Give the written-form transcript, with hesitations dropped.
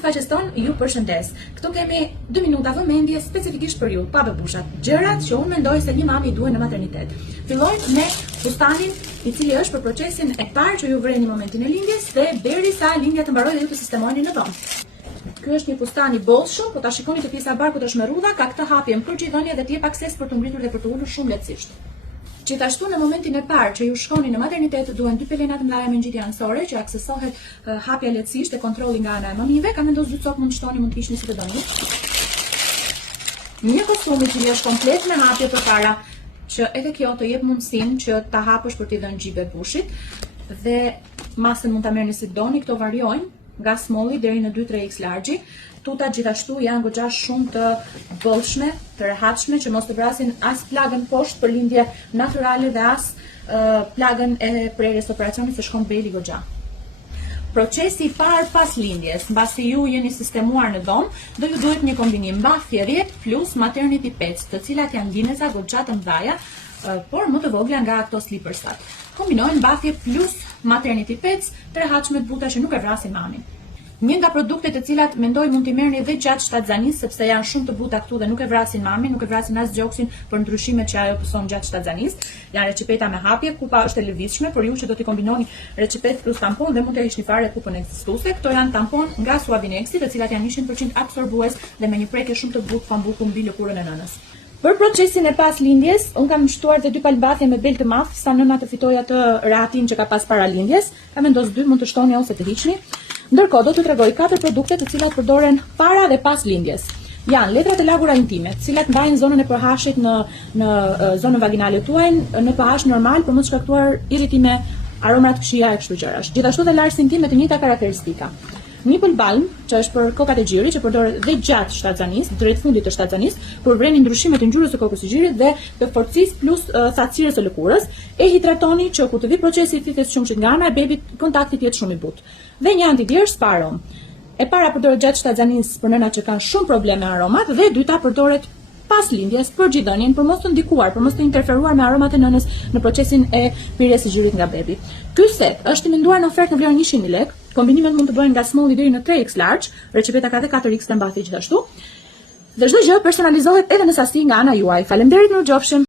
të faqes tonë, ju përshëndes. Këtu kemi 2 minuta vëmendje specifikisht për ju, pa babushat. Gjërat që unë mendoj se një mami duhet në maternitet. Fillojmë me fustanin i cili është për procesin e parë që ju vreni në momentin e lindjes dhe derisa lindja të mbarojë dhe ju të sistemoni në dhomë. Ky është një fustan i bollshëm, po ta shikoni të pjesa barkut është me rrudha, ka këtë hapje në përgjithënie dhe të jep akses për të ngritur dhe për të ulur shumë lehtësisht. Gjithashtu në momentin e parë që ju shkoni në maternitet duhen 2 pelena të mëdha me ngjitje anësore që aksesohet hapja lehtësisht e kontrolli nga ana e mamive, ka vendosur 2 copë mund të shtoni, mund të hiqni si të doni. Një kostum i cili është komplet me hapje përpara që edhe kjo të jep mundësinë që ta hapësh për t'i dhënë gjibe bushit dhe masën mund ta merrni si doni, këto variojnë nga smolli deri në 2-3x largji. Tutat gjithashtu janë goxha shumë të bollshme, të rehatshme që mos të vrasin as plagën poshtë për lindje natyrale dhe as plagën e prerjes operacionit se shkon beli goxha. Procesi i parë pas lindjes, mbasi ju jeni sistemuar në dhomë, do ju duhet një kombinim mbathje rrjet plus maternity pads, të cilat janë lineza goxha të mëdha, por më të vogla nga ato slippersat. Kombinojnë mbathje plus maternity pads të rehatshme të buta që nuk e vrasin mamin. Një nga produktet të cilat mendoj mund t'i merrni edhe gjatë shtatzanisë sepse janë shumë të buta këtu dhe nuk e vrasin mamin, nuk e vrasin as gjoksin për ndryshimet që ajo pëson gjatë shtatzanisë. Janë recipeta me hapje, kupa është e lëvizshme, por ju që do t'i kombinoni recipet plus tampon dhe mund të hiqni fare kupën ekzistuese. Këto janë tampon nga Suavinexi, të cilat janë 100% absorbues dhe me një prekje shumë të butë pambukur mbi lëkurën e nënës. Për procesin e pas lindjes, unë kam shtuar dhe 2 palbathje me bel të madh, sa nëna të fitoj atë rehatin që ka pas para lindjes. Kam vendosur 2, mund të shtoni ose të hiqni. Ndërkohë do t'ju tregoj 4 produkte të cilat përdoren para dhe pas lindjes. Janë letrat e lagura intime, të cilat mbajnë zonën e pH-it në zonën vaginale tuaj në pH normal për mos shkaktuar irritime, aroma të këqija e kështu gjërash. Gjithashtu dhe larës intime të njëjta karakteristika. Nipple balm, që është për kokat e gjirit, që përdoret dhe gjatë shtatzanisë, drejt fundit të shtatzanisë, për vreni ndryshimet e ngjyrës së kokës së gjirit dhe të forcisë plus thatësirës së lëkurës, e hidratoni që kur të vi procesi i thithjes shumshit nga ana e bebit, kontakti të jetë shumë i butë. Dhe një antidjerë Sparom. E para përdoret gjatë shtatzanisë për nënat që kanë shumë probleme me aromat dhe e dyta përdoret pas lindjes për gjithënien, për mos të ndikuar, për mos të interferuar me aromat e nënës në procesin e pirjes së gjirit nga bebi. Ky set është i menduar në ofertë në vlerën 100.000 lekë. Kombinimet mund të bëhen nga smolli deri në 3x large, recipeta ka dhe 4x të mbathje gjithashtu. Dhe çdo gjë personalizohet edhe në sasi nga ana juaj. Faleminderit, mirëqofshim.